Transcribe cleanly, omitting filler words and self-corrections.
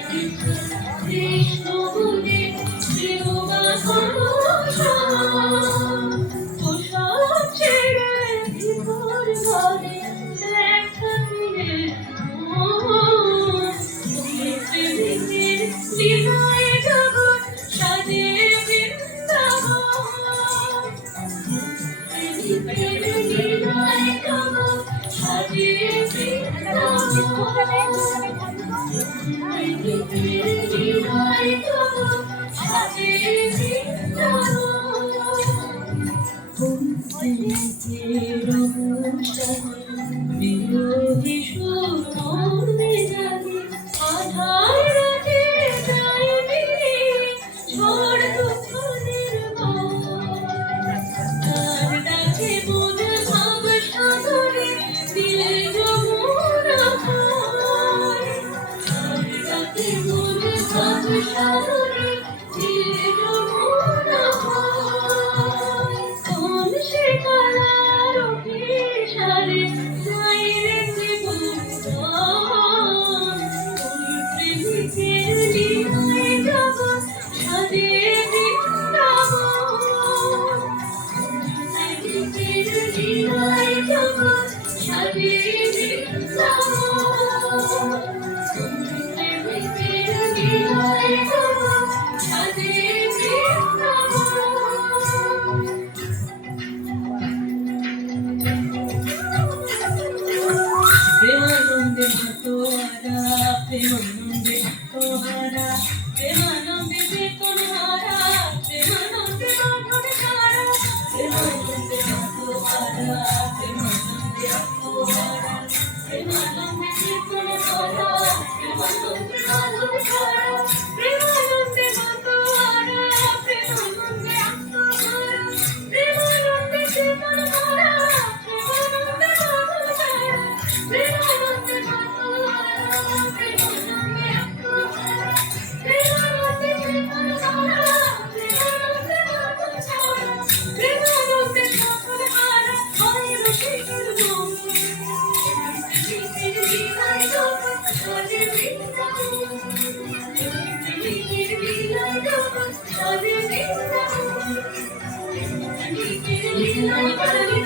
কৃষ্ণ বলে সব ছেড়ে ভিতর ঘরে দেখা দিলে হৃদয় জগৎ সাজে হৃদয় জগৎ সাজে হৃদয় জগৎ সাজে বিরোধী সুর মনে জাগে আধার রাতে যাইবে ঝড় তুফানের তার ডাকে বোধ ভাব সাগরে দিলে যমুনা খায় তার ডাকে বোধ ভাব সাগরে দিলে যমুনা খায় কোন সে কালার অভিসারে যাইরে জীবন প্রেমিকের হৃদয় জগৎ সাজে বৃন্দাবন প্রেমিকের হৃদয় জগৎ সাজে বৃন্দাবন প্রেমিকের হৃদয় জগৎ সাজে বৃন্দাবন প্রেমানন্দে মাতোয়ারা প্রেমানন্দে মাতোহারা প্রেমানন্দে বেতনহারা প্রেমানন্দে মাধব সারা প্রেমানন্দে মাতোহারা প্রেমানন্দে মাতোহারা প্রেমানন্দে বেতনহারা প্রেমানন্দে মাধব সারা প্রেমানন্দে মাতোহারা প্রেমানন্দে মাতোহারা প্রেমানন্দে বেতনহারা প্রেমানন্দে মাধব সারা প্রেমানন্দে মাতোহারা প্রেমানন্দে মাতোহারা প্রেমানন্দে বেতনহারা প্রেমানন্দে মাধব সারা প্রেমানন্দে ঠাকুরহারা হয় রসিকের মন প্রেমিকের হৃদয় জগৎ সাজে বৃন্দাবন প্রেমিকের হৃদয় জগৎ সাজে বৃন্দাবন প্রেমিকের হৃদয় জগৎ